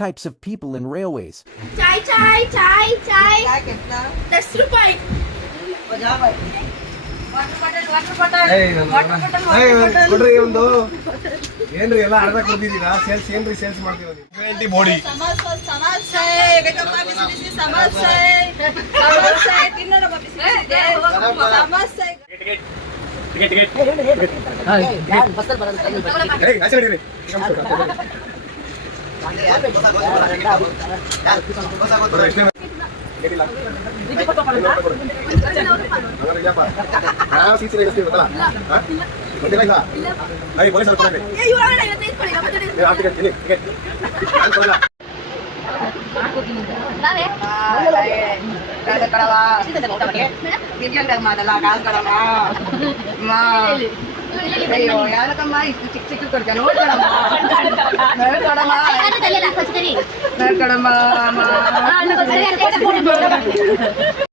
types of people in railways. चाय चाय चाय चाय 10 रुपए ಕೊಡ್ರಿ ಒಂದು ಏನ್ರಿ ಎಲ್ಲ ಅರ್ಧ ಕೊಡ್ತಿದ್ದೀರಾ ಸೇಲ್ಸ್ ಏನ್ರಿ ಸೇಲ್ಸ್ ಮಾಡ್ತೀವಿ ಗ್ಯಾರಂಟಿ ಬೋಡಿ ಸಮಸ್ಯೆ ಬೇಕಪ್ಪ ಬಿಸಿ ಸಮಸ್ಯೆ ಸಮಸ್ಯೆ ತಿನ್ನೋಣ ಬಿಸಿ ಸಮಸ್ಯೆ ಟಿಕೆಟ್ ಏಯ್ ಆಚೆ ನಡೀರಿ ಅಯ್ಯೋ ಯಾರಕ್ಕಮ್ಮ ಇಷ್ಟು ಚಿಕ್ಕ ಚಿಕ್ಕ ಕೊಡ್ತಾರೆ ನೋಡ್ಕೊಳಮ್ಮ ನೋಡ್ಕೊಳಮ್ಮ